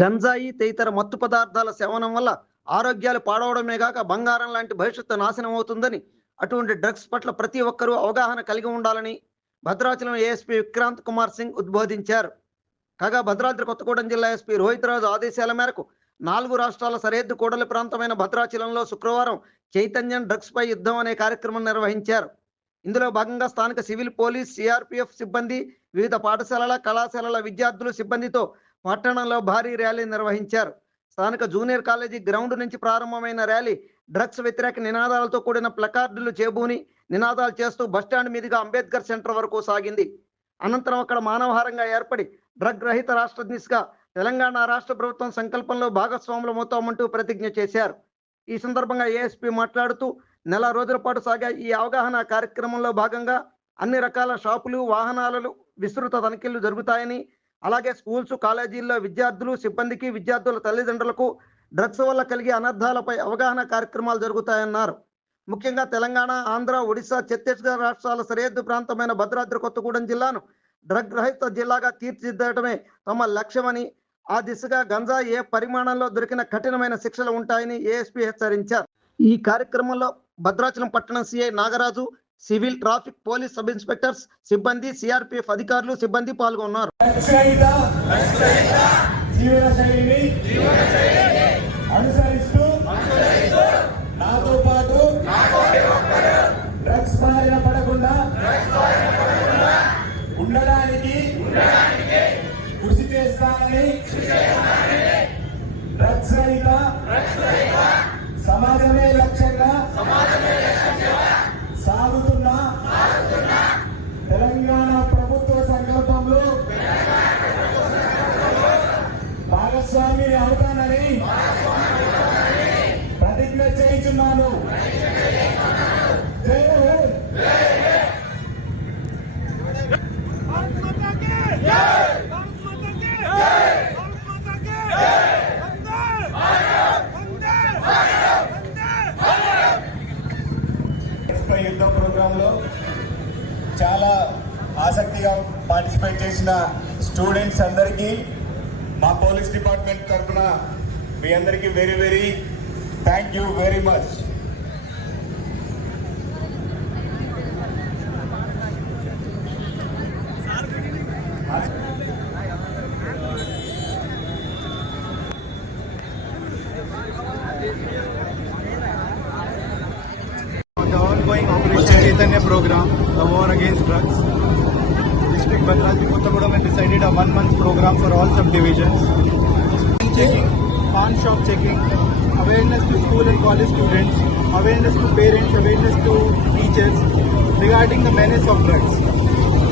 గంజాయి తదితర మత్తు పదార్థాల సేవనం వల్ల ఆరోగ్యాలు పాడవడమే కాక బంగారం లాంటి భవిష్యత్తు నాశనం అవుతుందని అటువంటి డ్రగ్స్ పట్ల ప్రతి ఒక్కరూ అవగాహన కలిగి ఉండాలని భద్రాచలం ఏఎస్పీ విక్రాంత్ కుమార్ సింగ్ ఉద్బోధించారు. కాగా భద్రాద్రి కొత్తగూడెం జిల్లా ఎస్పీ రోహిత్ రాజు ఆదేశాల మేరకు నాలుగు రాష్ట్రాల సరిహద్దు కూడలి ప్రాంతమైన భద్రాచలంలో శుక్రవారం చైతన్యం డ్రగ్స్ పై యుద్ధం అనే కార్యక్రమం నిర్వహించారు. ఇందులో భాగంగా స్థానిక సివిల్ పోలీస్ సిఆర్పిఎఫ్ సిబ్బంది వివిధ పాఠశాలల కళాశాలల విద్యార్థులు సిబ్బందితో పట్టణంలో భారీ ర్యాలీ నిర్వహించారు. స్థానిక జూనియర్ కాలేజీ గ్రౌండ్ నుంచి ప్రారంభమైన ర్యాలీ డ్రగ్స్ వ్యతిరేక నినాదాలతో కూడిన ప్లకార్డులు చేబూని నినాదాలు చేస్తూ బస్టాండ్ మీదుగా అంబేద్కర్ సెంటర్ వరకు సాగింది. అనంతరం అక్కడ మానవహారంగా ఏర్పడి డ్రగ్ రహిత రాష్ట్ర దిశగా తెలంగాణ రాష్ట్ర ప్రభుత్వం సంకల్పంలో భాగస్వాములమవుతామంటూ ప్రతిజ్ఞ చేశారు. ఈ సందర్భంగా ఏఎస్పీ మాట్లాడుతూ నెల రోజుల పాటు సాగే ఈ అవగాహన కార్యక్రమంలో భాగంగా అన్ని రకాల షాపులు వాహనాలలో విస్తృత తనిఖీలు జరుగుతాయని అలాగే స్కూల్స్ కాలేజీల్లో విద్యార్థులు సిబ్బందికి విద్యార్థుల తల్లిదండ్రులకు డ్రగ్స్ వల్ల కలిగే అనర్థాలపై అవగాహన కార్యక్రమాలు జరుగుతాయన్నారు. ముఖ్యంగా తెలంగాణ ఆంధ్ర ఒడిశా ఛత్తీస్గఢ్ రాష్ట్రాల సరిహద్దు ప్రాంతమైన భద్రాద్రి కొత్తగూడెం జిల్లాను డ్రగ్ రహిత జిల్లాగా తీర్చిదిద్దడమే తమ లక్ష్యమని ఆ దిశగా గంజా ఏ పరిమాణంలో దొరికిన కఠినమైన శిక్షలు ఉంటాయని ఏఎస్పీ హెచ్చరించారు. ఈ కార్యక్రమంలో భద్రాచలం పట్టణం CI Nagaraju civil traffic police sub inspectors సిబ్బంది సిఆర్పిఎఫ్ అధికారులు సిబ్బంది పాల్గొన్నారు. పడకుండా ఉండడానికి కృషి చేస్తానని డ్రగ్స్ రహిత సమాజమే ప్రతిజ్ఞ చేయించున్నాను యుద్ధ ప్రోగ్రాంలో చాలా ఆసక్తిగా పార్టిసిపేట్ చేసిన స్టూడెంట్స్ అందరికీ మా పోలీస్ డిపార్ట్మెంట్ తరఫున మీ అందరికీ very very Thank you very much. The ongoing Operation Chaitanya program, the war against drugs. District Badraji Kottaguda has decided a one-month program for all subdivisions. Checking, pawn shop checking, awareness to school and college students, awareness to parents, awareness to teachers regarding the menace of drugs.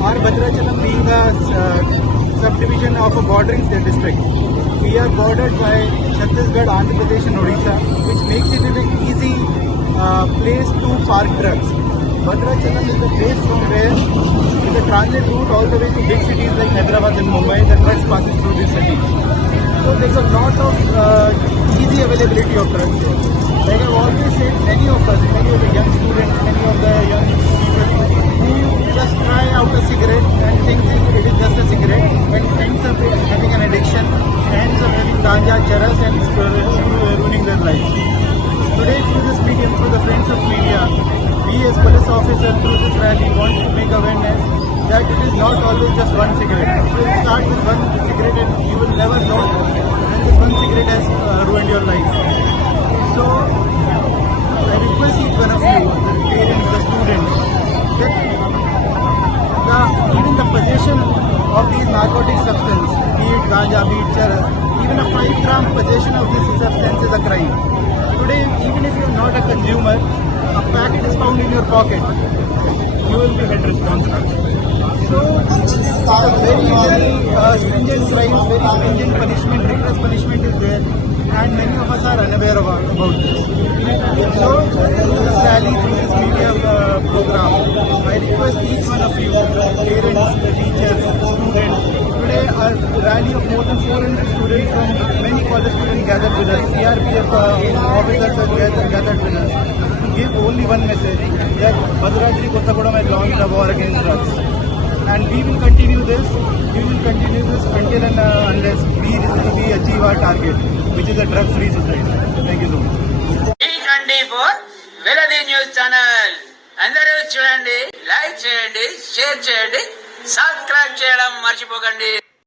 Our Bhadrachalam being a uh, subdivision of a bordering state district, we are bordered by Chhattisgarh, Andhra Pradesh and Odisha, which makes it an easy uh, place to park trucks. Bhadrachalam is the place from where, with the transit route all the way to big cities like Hyderabad and Mumbai, the trucks passes through this cities. So there's a lot of uh, easy availability of drugs. Like I've always said, many of us, many of the young students, many of the young people who just try out a cigarette and think it is just a cigarette, but ends up having an addiction, ends up having ganja, charas and ruining their lives. Today, through this medium, through the friends of media, we as police officers through this rally want to make awareness that it is not always just one cigarette. You start with one cigarette and you will never know this one cigarette has uh, ruined your life. So, I request each one of you, the parents, the students, that the, even the possession of these narcotic substance, be it ganja, be it charas, even a 5 gram possession of this substance is a crime. Today, even if you are not a consumer, a packet is found in your pocket, you will be held responsible. Very, very uh, stringent crime, very stringent punishment, rigorous punishment is there, and many of us are unaware about, about this. So, through this rally, through this media uh, program, I request each one of you, parents, teachers, students, today a rally of more than 400 students from many college students gathered with us, CRPF uh, officers are gathered, gathered with us, give only one message, that Bhadrajri Kottagudam has launched the war against drugs. And we will continue this, we will continue this until until and uh, unless we, we achieve our target, which is a drug-free society. Thank you so much. T twenty four వెలది news channel అందరూ చూడండి like చేయండి share చేయండి subscribe చేయడం మర్చిపోకండి